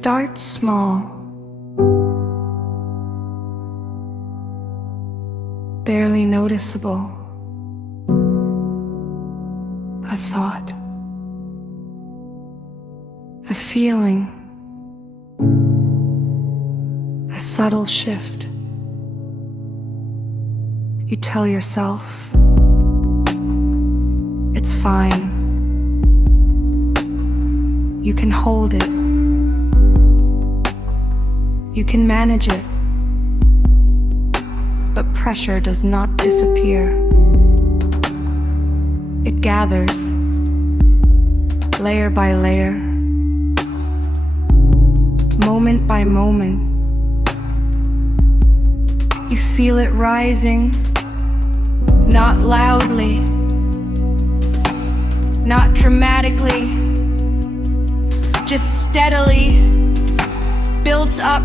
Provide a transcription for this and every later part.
Start small. Barely noticeable. A thought. A feeling. A subtle shift. You tell yourself, it's fine. You can hold it. You can manage it. But pressure does not disappear. It gathers, layer by layer, moment by moment. You feel it rising, not loudly, not dramatically, just steadily built up.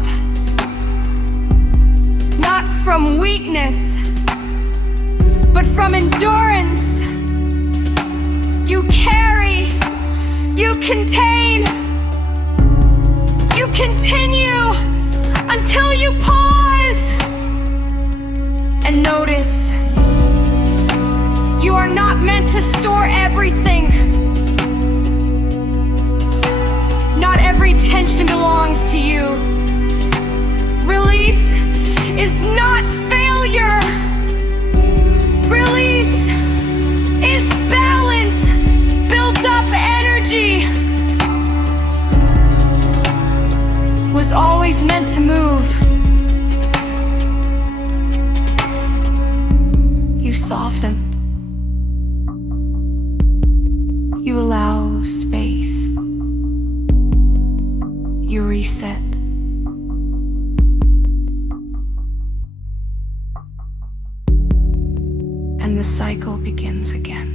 Not from weakness, but from endurance. You carry, you contain, you continue until you pause and notice. You are not meant to store everything. Not every tension belongs to you. Release is not failure. Release is balance, built up energy. Was always meant to move. You soften. You allow space. You reset. And the cycle begins again.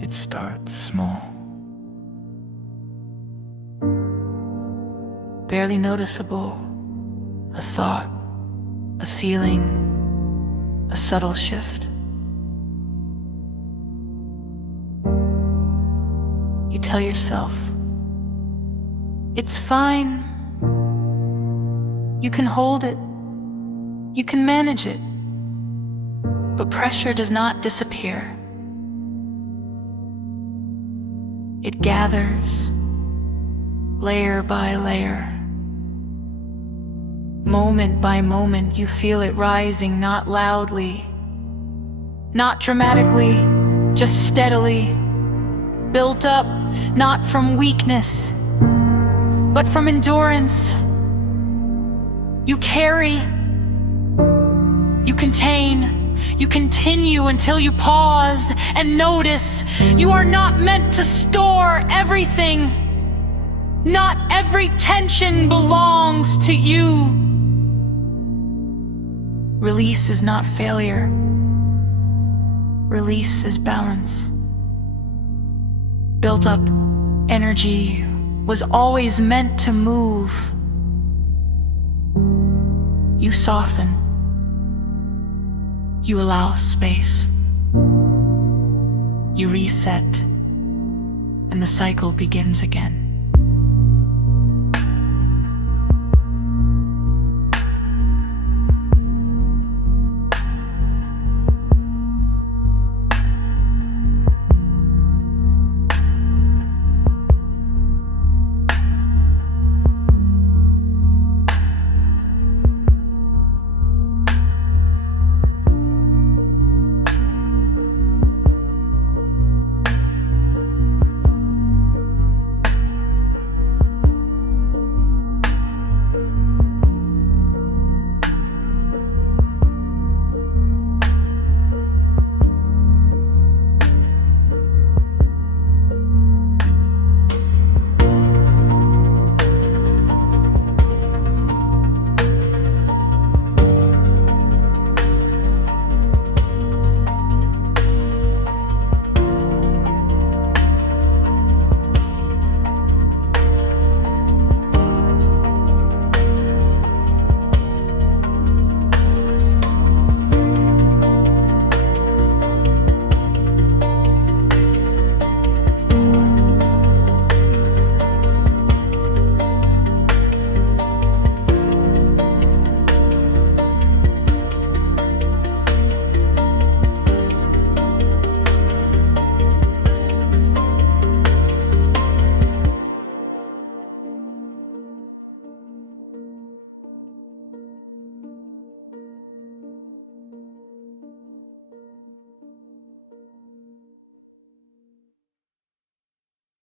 It starts small. Barely noticeable. A thought, a feeling, a subtle shift. You tell yourself, it's fine. You can hold it. You can manage it. But pressure does not disappear. It gathers, layer by layer. Moment by moment, you feel it rising, not loudly, not dramatically, just steadily, built up, not from weakness, but from endurance. You carry, you contain, you continue until you pause and notice. You are not meant to store everything. Not every tension belongs to you. Release is not failure. Release is balance. Built up energy was always meant to move. You soften. You allow space. You reset, and the cycle begins again.